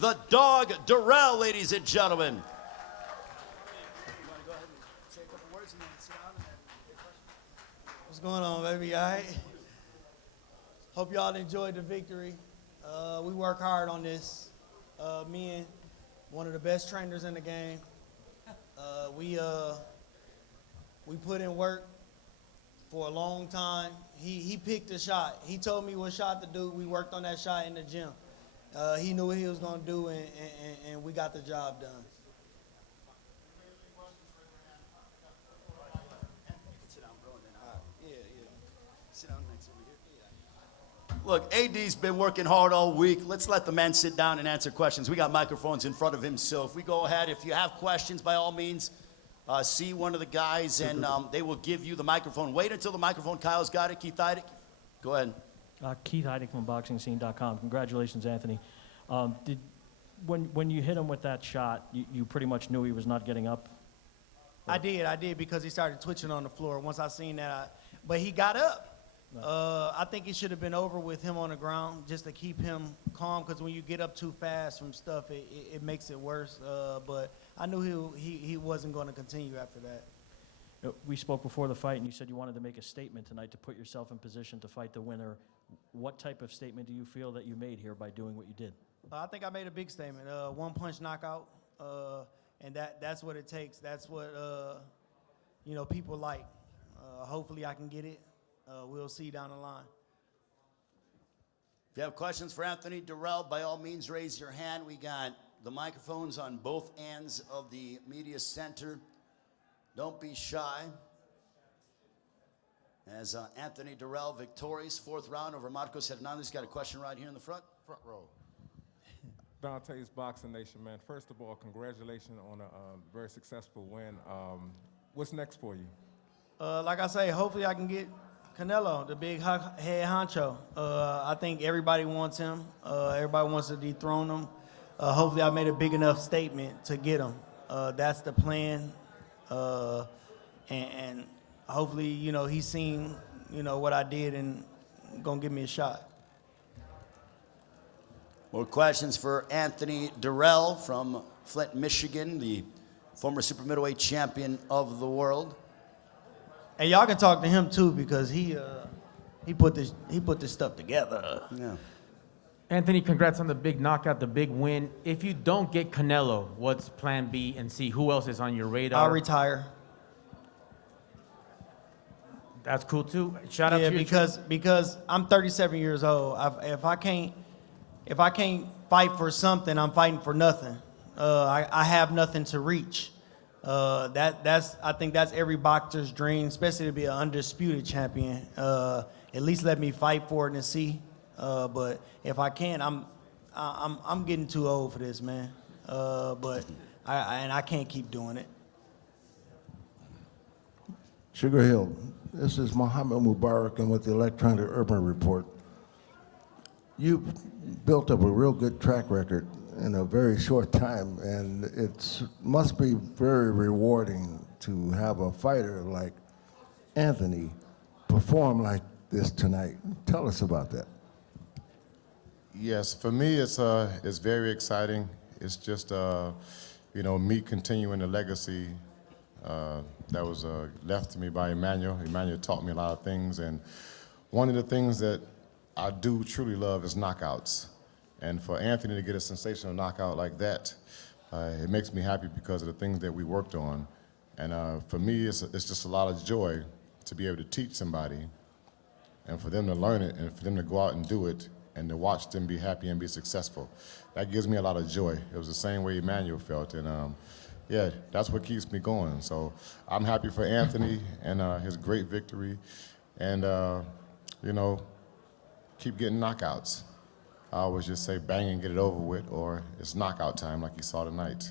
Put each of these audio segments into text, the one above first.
The dog, Dirrell, ladies and gentlemen. What's going on, baby? All right? Hope y'all enjoyed the victory. We work hard on this. Me and one of the best trainers in the game. We put in work for a long time. He picked a shot. He told me what shot to do. We worked on that shot in the gym. He knew what he was going to do, and we got the job done. Look, AD's been working hard all week. Let's let the man sit down and answer questions. We got microphones in front of him, so if we go ahead, if you have questions, by all means, see one of the guys, and they will give you the microphone. Wait until the microphone. Kyle's got it. Keith Heidick, go ahead. Keith Heidick from BoxingScene.com. Congratulations, Anthony. When you hit him with that shot, you pretty much knew he was not getting up? I did because he started twitching on the floor. Once I seen that, but he got up. I think it should have been over with him on the ground just to keep him calm, because when you get up too fast from stuff, it makes it worse. But I knew he wasn't going to continue after that. We spoke before the fight, and you said you wanted to make a statement tonight to put yourself in position to fight the winner. What type of statement do you feel that you made here by doing what you did? I think I made a big statement. One-punch knockout, and that's what it takes. That's what people like. Hopefully I can get it. We'll see down the line. If you have questions for Anthony Dirrell, by all means, raise your hand. We got the microphones on both ends of the media center. Don't be shy. As Anthony Dirrell victorious, 4th round over Marcos Hernandez. Got a question right here in the front. Front row. Dante's Boxing Nation, man. First of all, congratulations on a very successful win. What's next for you? Like I say, hopefully I can get Canelo, the big head honcho. I think everybody wants him. Everybody wants to dethrone him. Hopefully I made a big enough statement to get him. That's the plan. And hopefully, he's seen, what I did and gonna give me a shot. More questions for Anthony Dirrell from Flint, Michigan, the former super middleweight champion of the world. And y'all can talk to him too, because he put this stuff together. Yeah. Anthony, congrats on the big knockout, the big win. If you don't get Canelo, what's plan B and C? Who else is on your radar? I'll retire. That's cool too. Shout out to you. Because I'm 37 years old. If I can't fight for something, I'm fighting for nothing. I have nothing to reach. I think that's every boxer's dream, especially to be an undisputed champion. At least let me fight for it and see. But if I can't, I'm getting too old for this, man. But I can't keep doing it. Sugar Hill, this is Mohammed Mubarak, and with the Electronic Urban Report. You've built up a real good track record in a very short time, and it must be very rewarding to have a fighter like Anthony perform like this tonight. Tell us about that. Yes, for me, it's very exciting. It's just, me continuing the legacy that was left to me by Emmanuel. Emmanuel taught me a lot of things, and one of the things that I do truly love is knockouts. And for Anthony to get a sensational knockout like that, it makes me happy because of the things that we worked on. And for me, it's just a lot of joy to be able to teach somebody and for them to learn it and for them to go out and do it and to watch them be happy and be successful. That gives me a lot of joy. It was the same way Emmanuel felt. And yeah, that's what keeps me going. So I'm happy for Anthony and his great victory. And, keep getting knockouts. I always just say bang and get it over with, or it's knockout time like you saw tonight.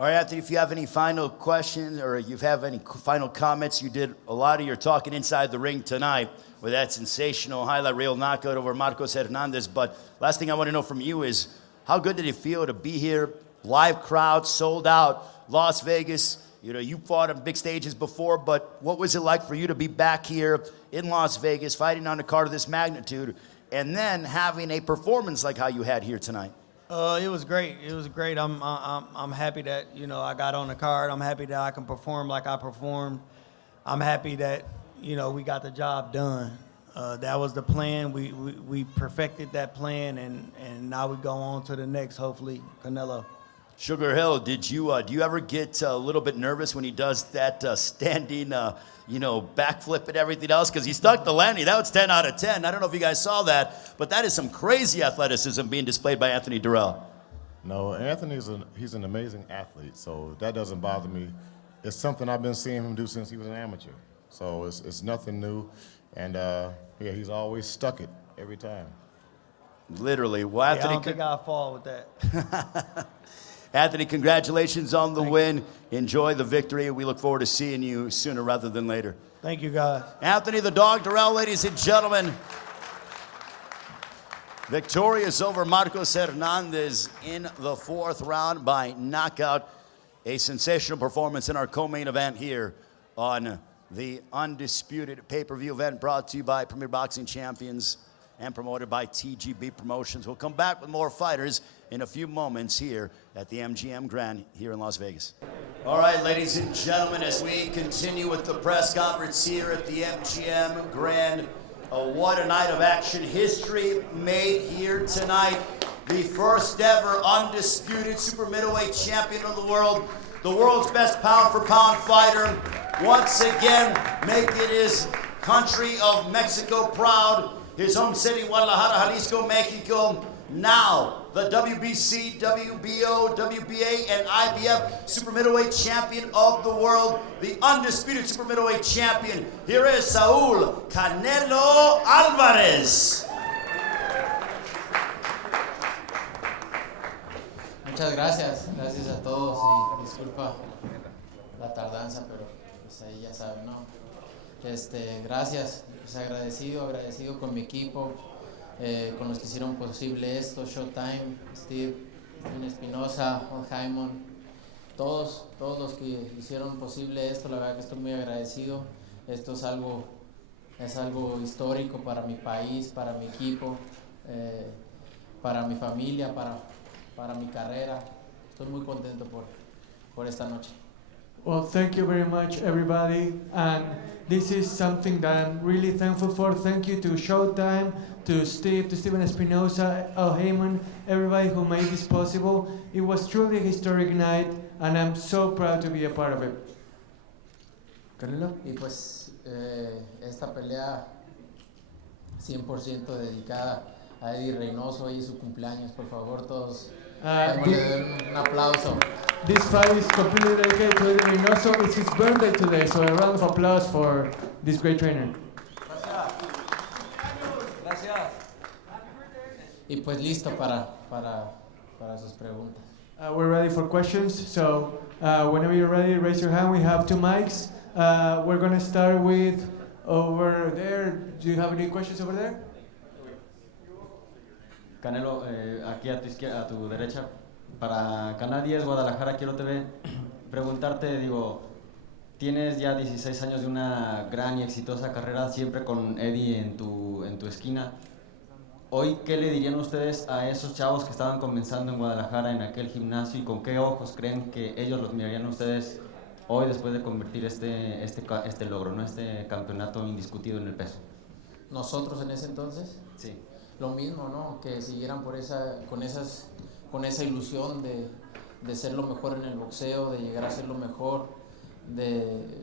All right, Anthony, if you have any final questions or you have any final comments, you did a lot of your talking inside the ring tonight with that sensational highlight reel knockout over Marcos Hernandez. But last thing I want to know from you is, how good did it feel to be here, live crowd, sold out, Las Vegas? You fought on big stages before, but what was it like for you to be back here in Las Vegas, fighting on a card of this magnitude, and then having a performance like how you had here tonight? It was great. It was great. I'm happy that I got on the card. I'm happy that I can perform like I performed. I'm happy that we got the job done. That was the plan. We perfected that plan, and now we go on to the next. Hopefully, Canelo. Sugar Hill, do you ever get a little bit nervous when he does that standing, backflip and everything else? Because he stuck the landing. That was 10 out of 10. I don't know if you guys saw that, but that is some crazy athleticism being displayed by Anthony Dirrell. No, he's an amazing athlete, so that doesn't bother me. It's something I've been seeing him do since he was an amateur. So it's nothing new, and he's always stuck it every time. Literally. Well, Anthony, I don't think I'll fall with that. Anthony, congratulations on the win. Enjoy the victory. We look forward to seeing you sooner rather than later. Thank you, guys. Anthony the Dog Dirrell, ladies and gentlemen. Victorious over Marcos Hernandez in the 4th round by knockout. A sensational performance in our co-main event here on the Undisputed pay-per-view event brought to you by Premier Boxing Champions and promoted by TGB Promotions. We'll come back with more fighters in a few moments here at the MGM Grand here in Las Vegas. All right, ladies and gentlemen, as we continue with the press conference here at the MGM Grand, what a night of action. History made here tonight. The first ever undisputed super middleweight champion of the world's best pound-for-pound fighter, once again making his country of Mexico proud, his home city, Guadalajara, Jalisco, Mexico. Now, the WBC, WBO, WBA, and IBF super middleweight champion of the world, the undisputed super middleweight champion. Here is Saul Canelo Alvarez. Muchas gracias, gracias a todos y disculpa la tardanza, pero pues ahí ya saben, ¿no? Gracias, pues agradecido con mi equipo, con los que hicieron posible esto, Showtime, Steve, Steven Espinosa, Jaimon, todos los que hicieron posible esto, la verdad que estoy muy agradecido. Esto es algo histórico para mi país, para mi equipo, para mi familia, para mi carrera. Estoy muy contento por esta noche. Well, thank you very much, everybody. And this is something that I'm really thankful for. Thank you to Showtime, to Steve, to Steven Espinosa, Al Heyman, everybody who made this possible. It was truly a historic night, and I'm so proud to be a part of it. Canelo? Y pues esta pelea 100% dedicada a Eddie Reynoso y su cumpleaños. Por favor, todos démosle un aplauso. This fight is completely dedicated to Eddie Reynoso. It's his birthday today, so a round of applause for this great trainer. Gracias. Y pues listo para sus preguntas. We're ready for questions, so whenever you're ready, raise your hand. We have 2 mics. We're going to start with over there. Do you have any questions over there? Canelo, aquí a tu izquierda, a tu derecha, para Canal 10 Guadalajara Quiero TV, preguntarte, tienes ya 16 años de una gran y exitosa carrera, siempre con Eddie en tu esquina. Hoy, ¿qué le dirían ustedes a esos chavos que estaban comenzando en Guadalajara, en aquel gimnasio, y con qué ojos creen que ellos los mirarían a ustedes hoy después de convertir este logro, ¿no? Este campeonato indiscutido en el peso? ¿Nosotros en ese entonces? Sí. Lo mismo, ¿no? Que siguieran con esa ilusión de ser lo mejor en el boxeo, de llegar a ser lo mejor,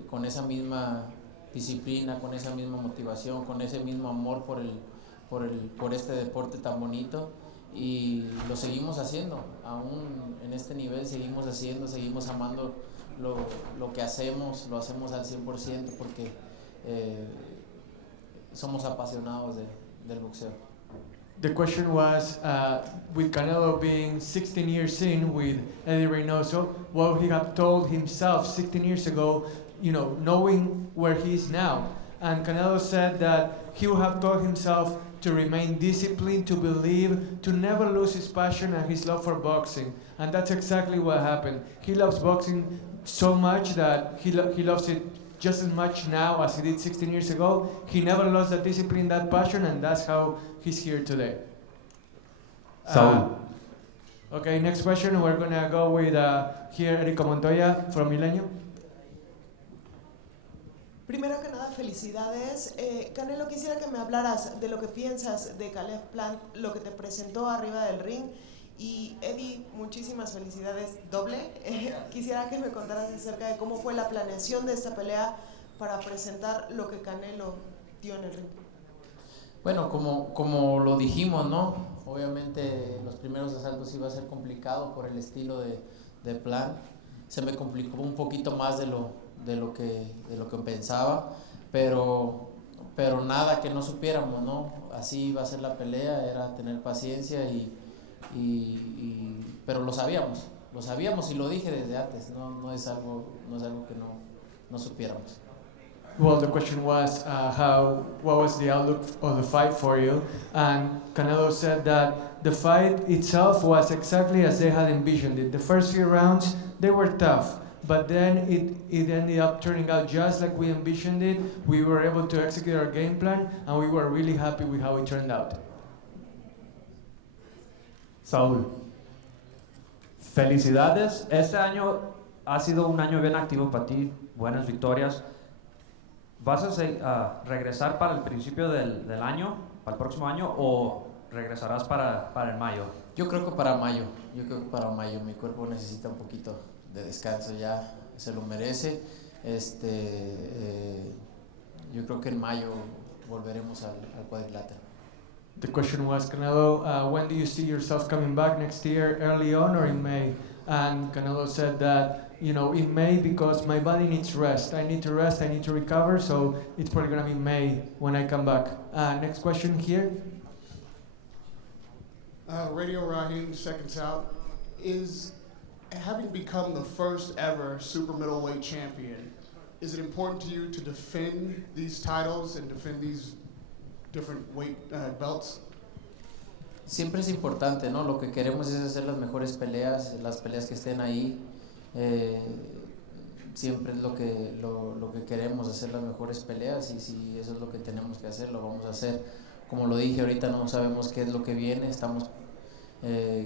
con esa misma disciplina, con esa misma motivación, con ese mismo amor por este deporte tan bonito, y lo seguimos haciendo, aún en este nivel seguimos amando lo que hacemos, lo hacemos al 100% porque somos apasionados del boxeo. The question was, with Canelo being 16 years in with Eddie Reynoso, what he had told himself 16 years ago, knowing where he is now. And Canelo said that he would have told himself to remain disciplined, to believe, to never lose his passion and his love for boxing. And that's exactly what happened. He loves boxing so much that he loves it just as much now as he did 16 years ago. He never lost that discipline, that passion, and that's how he's here today. Saul, Okay, next question. We're gonna go with here Erika Montoya from Milenio. Primero que nada, felicidades. Canelo, quisiera que me hablaras de lo que piensas de Caleb Plant, lo que te presentó arriba del ring. Y Eddie, muchísimas felicidades doble. Quisiera que me contaras acerca de cómo fue la planeación de esta pelea para presentar lo que Canelo dio en el ring. Bueno, como lo dijimos, ¿no? Obviamente los primeros asaltos iba a ser complicado por el estilo de Plan. Se me complicó un poquito más de lo que pensaba, pero nada que no supiéramos, ¿no? Así iba a ser la pelea, era tener paciencia pero lo sabíamos y lo dije desde antes, no es algo que no supiéramos. Well, the question was what was the outlook of the fight for you? And Canelo said that the fight itself was exactly as they had envisioned it. The first few rounds, they were tough, but then it ended up turning out just like we envisioned it. We were able to execute our game plan, and we were really happy with how it turned out. Saúl, felicidades. Este año ha sido un año bien activo para ti, buenas victorias. ¿Vas a regresar para el principio del año, para el próximo año, o regresarás para el mayo? Yo creo que para mayo, mi cuerpo necesita un poquito de descanso, ya se lo merece. Yo creo que en mayo volveremos al cuadrilátero. The question was, Canelo, when do you see yourself coming back next year, early on or in May? And Canelo said that, in May because my body needs rest. I need to rest, I need to recover, so it's probably going to be May when I come back. Next question here. Radio Raheem, Seconds Out. Is having become the first ever super middleweight champion, is it important to you to defend these titles and defend these different weight belts? Siempre es importante, ¿no? Lo que queremos es hacer las mejores peleas, las peleas que estén ahí. Siempre es lo que queremos, hacer las mejores peleas, y si eso es lo que tenemos que hacer, lo vamos a hacer. Como lo dije ahorita, no sabemos qué es lo que viene,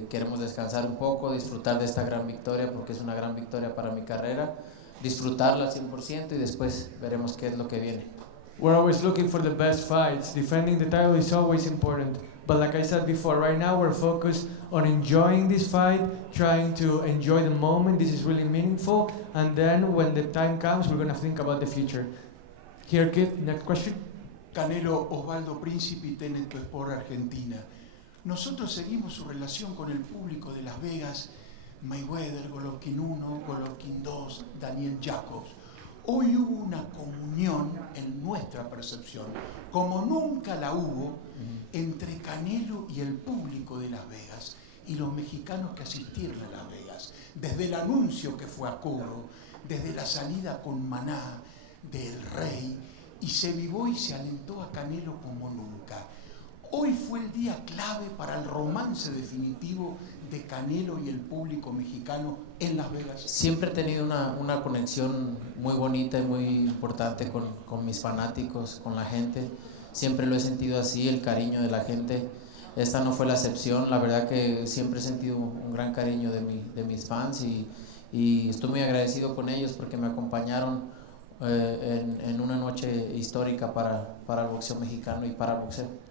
queremos descansar un poco, disfrutar de esta gran victoria, porque es una gran victoria para mi carrera, disfrutarla al 100% y después veremos qué es lo que viene. We're always looking for the best fights. Defending the title is always important. But like I said before, right now we're focused on enjoying this fight, trying to enjoy the moment. This is really meaningful. And then when the time comes, we're going to think about the future. Here, kid, next question. Canelo, Osvaldo Príncipe, Tenet por Argentina. Nosotros seguimos su relación con el público de Las Vegas, Mayweather, Golovkin 1, Golovkin 2, Daniel Jacobs. Hoy hubo una comunión en nuestra percepción, como nunca la hubo, entre Canelo y el público de Las Vegas y los mexicanos que asistieron a Las Vegas. Desde el anuncio que fue a coro, desde la salida con Maná del Rey, y se vivó y se alentó a Canelo como nunca. Hoy fue el día clave para el romance definitivo de Canelo y el público mexicano en Las Vegas. Siempre he tenido una conexión muy bonita y muy importante con mis fanáticos, con la gente. Siempre lo he sentido así, el cariño de la gente. Esta no fue la excepción. La verdad que siempre he sentido un gran cariño de mis fans, y estoy muy agradecido con ellos porque me acompañaron en una noche histórica para el boxeo mexicano y para el boxeo.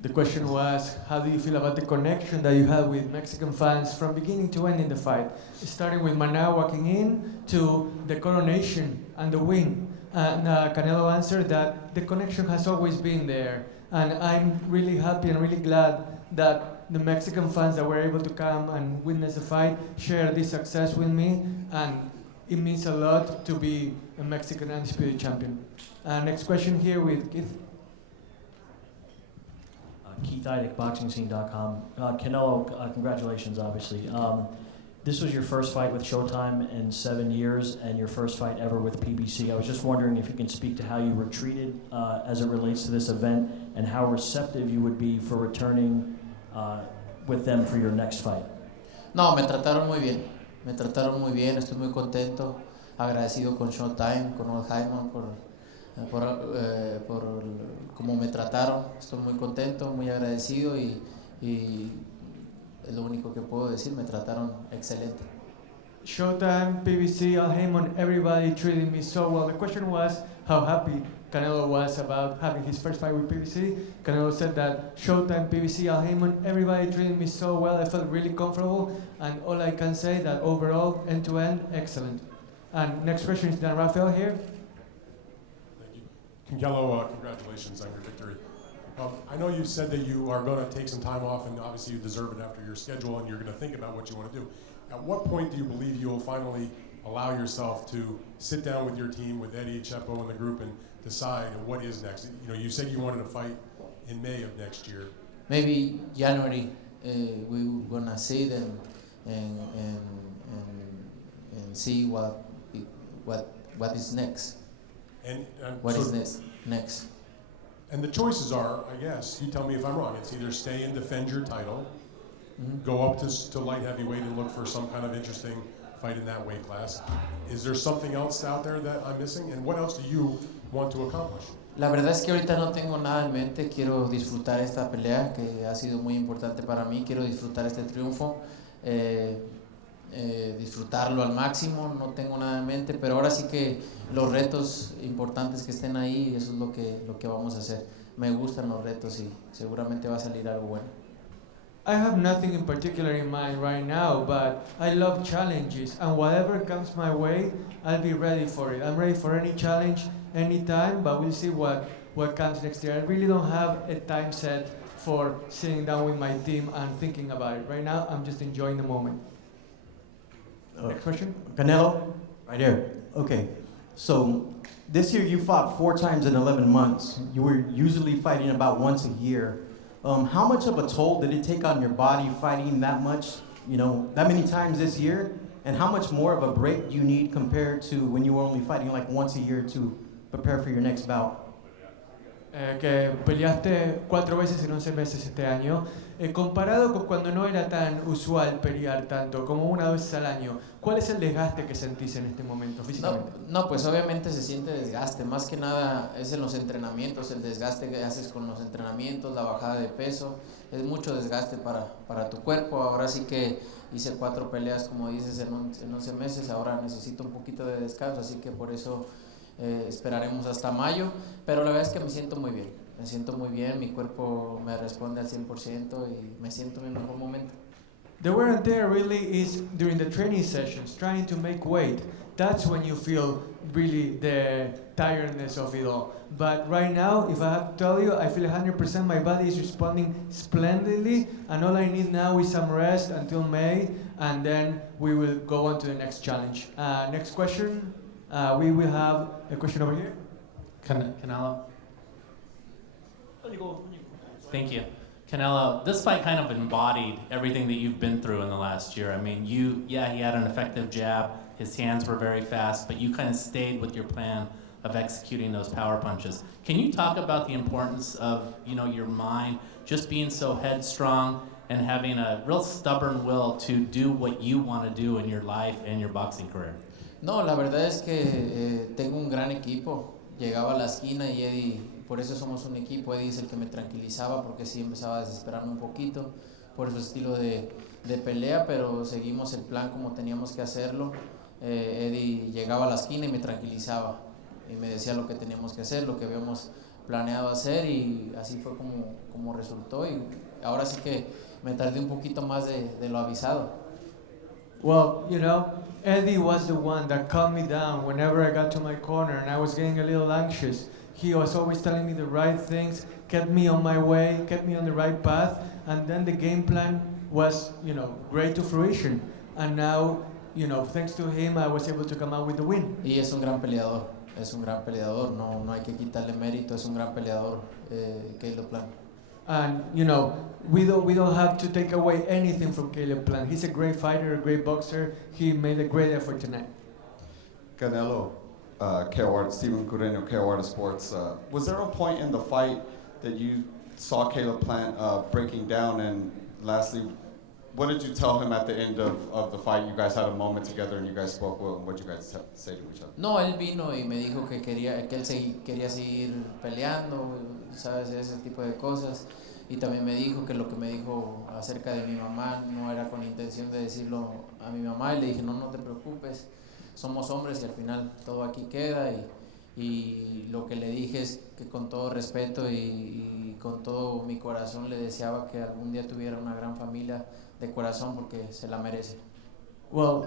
The question was, how do you feel about the connection that you had with Mexican fans from beginning to end in the fight? Starting with Maná walking in to the coronation and the win. And Canelo answered that the connection has always been there. And I'm really happy and really glad that the Mexican fans that were able to come and witness the fight share this success with me. And it means a lot to be a Mexican Undisputed champion. Next question here with Keith. Keith Idek, BoxingScene.com. Canelo, congratulations, obviously. This was your first fight with Showtime in 7 years, and your first fight ever with PBC. I was just wondering if you can speak to how you were treated as it relates to this event, and how receptive you would be for returning with them for your next fight. No, me trataron muy bien, estoy muy contento, agradecido con Showtime, con Old Hyman por cómo me trataron. Estoy muy contento, muy agradecido, y es lo único que puedo decir, me trataron excelente. Showtime, PBC, Al Haymon, everybody treated me so well. The question was how happy Canelo was about having his first fight with PBC. Canelo said that Showtime, PBC, Al Haymon, everybody treated me so well. I felt really comfortable, and all I can say that overall, end to end, excellent. And next question is Dan Rafael here. Thank you. Canelo, congratulations on your victory. I know you said that you are going to take some time off, and obviously you deserve it after your schedule, and you're going to think about what you want to do. At what point do you believe you will finally allow yourself to sit down with your team, with Eddie, Chepo, and the group, and decide what is next? You know, you said you wanted to fight in May of next year. Maybe January, we're gonna sit and see what is next. What is next? And the choices are, I guess, you tell me if I'm wrong, it's either stay and defend your title, go up to light heavyweight and look for some kind of interesting fight in that weight class. Is there something else out there that I'm missing? And what else do you want to accomplish? La verdad es que ahorita no tengo nada en mente, quiero disfrutar esta pelea que ha sido muy importante para mí, quiero disfrutar este triunfo, disfrutarlo al máximo, no tengo nada en mente, pero ahora sí que los retos importantes que estén ahí, eso es lo que vamos a hacer. Me gustan los retos y seguramente va a salir algo bueno. I have nothing in particular in mind right now, but I love challenges, and whatever comes my way, I'll be ready for it. I'm ready for any challenge, anytime, but we'll see what comes next year. I really don't have a time set for sitting down with my team and thinking about it. Right now, I'm just enjoying the moment. Next question? Canelo, right here. Okay, so this year you fought 4 times in 11 months. You were usually fighting about once a year. How much of a toll did it take on your body fighting that much, that many times this year? And how much more of a break do you need compared to when you were only fighting like once a year to prepare for your next bout? Que peleaste 4 veces en 11 meses este año, comparado con cuando no era tan usual pelear tanto, como una vez al año. ¿Cuál es el desgaste que sentís en este momento físicamente? No, pues obviamente se siente desgaste, más que nada es en los entrenamientos, el desgaste que haces con los entrenamientos, la bajada de peso, es mucho desgaste para tu cuerpo. Ahora sí que hice 4 peleas, como dices, en 11 meses, ahora necesito un poquito de descanso, así que por eso esperaremos hasta mayo, pero la verdad es que me siento muy bien, mi cuerpo me responde al 100% y me siento en mi mejor momento. The wear and tear really is during the training sessions, trying to make weight. That's when you feel really the tiredness of it all. But right now, if I have to tell you, I feel 100% my body is responding splendidly, and all I need now is some rest until May, and then we will go on to the next challenge. Next question, we will have a question over here. Canelo. Thank you. Canelo, this fight kind of embodied everything that you've been through in the last year. I mean, he had an effective jab, his hands were very fast, but you kind of stayed with your plan of executing those power punches. Can you talk about the importance of, your mind just being so headstrong and having a real stubborn will to do what you want to do in your life and your boxing career? No, la verdad es que tengo un gran equipo. Llegaba a la esquina y Eddie, por eso somos un equipo, Eddie es el que me tranquilizaba porque sí empezaba a desesperarme un poquito por su estilo de pelea, pero seguimos el plan como teníamos que hacerlo. Eddie llegaba a la esquina y me tranquilizaba y me decía lo que teníamos que hacer, lo que habíamos planeado hacer, y así fue como resultó, y ahora sí que me tardé un poquito más de lo avisado. Well, Eddie was the one that calmed me down whenever I got to my corner and I was getting a little anxious. He was always telling me the right things, kept me on my way, kept me on the right path, and then the game plan was, great to fruition. And now, thanks to him, I was able to come out with the win. Y es un gran peleador, no hay que quitarle mérito, es un gran peleador, Caleb Plant. And we don't have to take away anything from Caleb Plant. He's a great fighter, a great boxer. He made a great effort tonight. Canelo, Steven Cureno, KOR Sports. Was there a point in the fight that you saw Caleb Plant breaking down? And lastly, what did you tell him at the end of the fight? You guys had a moment together and you guys spoke. What did you guys say to each other? No, él vino y me dijo que él quería seguir peleando, sabes, ese tipo de cosas. y también me dijo que lo que me dijo acerca de mi mamá no era con intención de decirlo a mi mamá, y le dije, no te preocupes, somos hombres y al final todo aquí queda, y lo que le dije es que con todo respeto y con todo mi corazón le deseaba que algún día tuviera una gran familia de corazón porque se la merece. Well,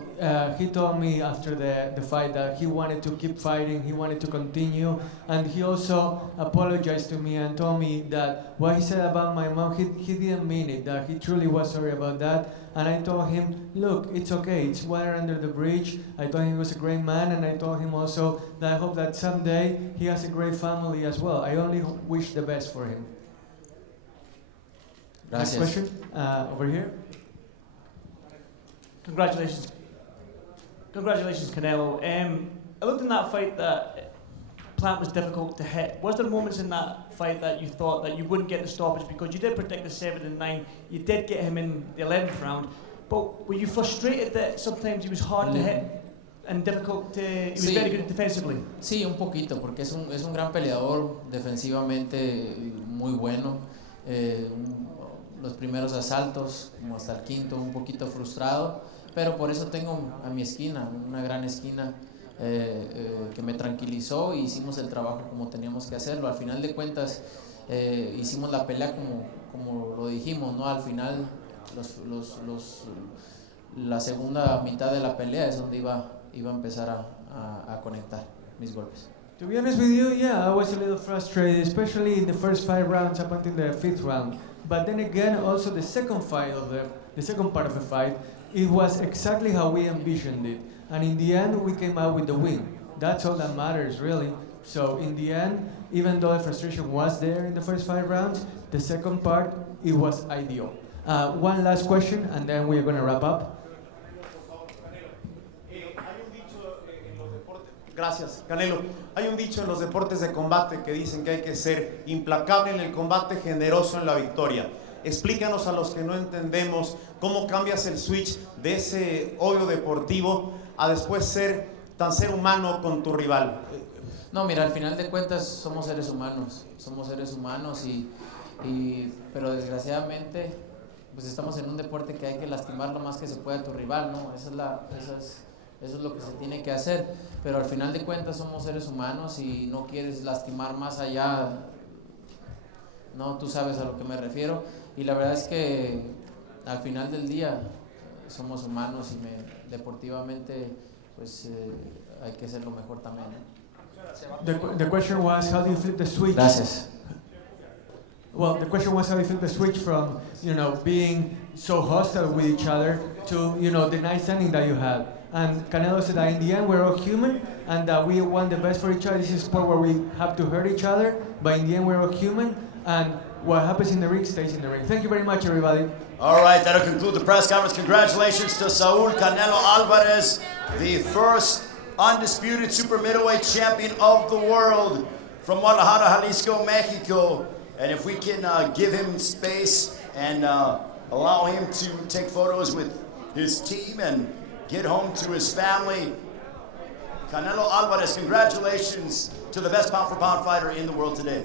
he told me after the fight that he wanted to keep fighting, he wanted to continue, and he also apologized to me and told me that what he said about my mom, he didn't mean it, that he truly was sorry about that. And I told him, look, it's okay, it's water under the bridge. I told him he was a great man, and I told him also that I hope that someday he has a great family as well. I only wish the best for him. Gracias. Next question, over here. Congratulations, Canelo. I looked in that fight that Plant was difficult to hit. Was there moments in that fight that you thought that you wouldn't get the stoppage, because you did predict the 7 and 9, you did get him in the 11th round, but were you frustrated that sometimes he was hard to hit and difficult to, he was very good defensively? Sí, un poquito, porque es un gran peleador, defensivamente muy bueno. Los primeros asaltos, como hasta el quinto, un poquito frustrado, pero por eso tengo a mi esquina, una gran esquina que me tranquilizó, y hicimos el trabajo como teníamos que hacerlo. Al final de cuentas, hicimos la pelea como lo dijimos, ¿no? Al final, la segunda mitad de la pelea es donde iba a empezar a conectar mis golpes. To be honest with you, yeah, I was a little frustrated, especially in the first 5 rounds up until the 5th round. But then again, also the second fight of the second part of the fight, it was exactly how we envisioned it. And in the end, we came out with the win. That's all that matters, really. So in the end, even though the frustration was there in the first 5 rounds, the second part, it was ideal. One last question, and then we're going to wrap up. Gracias, Canelo. Hay un dicho en los deportes de combate que dicen que hay que ser implacable en el combate, generoso en la victoria. Explícanos a los que no entendemos cómo cambias el switch de ese odio deportivo a después ser humano con tu rival. No, mira, al final de cuentas somos seres humanos, pero desgraciadamente pues estamos en un deporte que hay que lastimar lo más que se pueda a tu rival, ¿no? Eso es lo que se tiene que hacer, pero al final de cuentas somos seres humanos y no quieres lastimar más allá, no, tú sabes a lo que me refiero, y la verdad es que al final del día somos humanos y deportivamente pues hay que ser lo mejor también, ¿no? The question was, how do you flip the switch? Gracias. Well, the question was how you flip the switch from, being so hostile with each other to, the nice standing that you had. And Canelo said that in the end we're all human and that we want the best for each other. This is a sport where we have to hurt each other, but in the end we're all human, and what happens in the ring stays in the ring. Thank you very much, everybody. All right, that'll conclude the press conference. Congratulations to Saul Canelo Alvarez, the first undisputed super middleweight champion of the world from Guadalajara, Jalisco, Mexico. And if we can give him space and allow him to take photos with his team and get home to his family. Canelo Alvarez, congratulations to the best pound-for-pound fighter in the world today.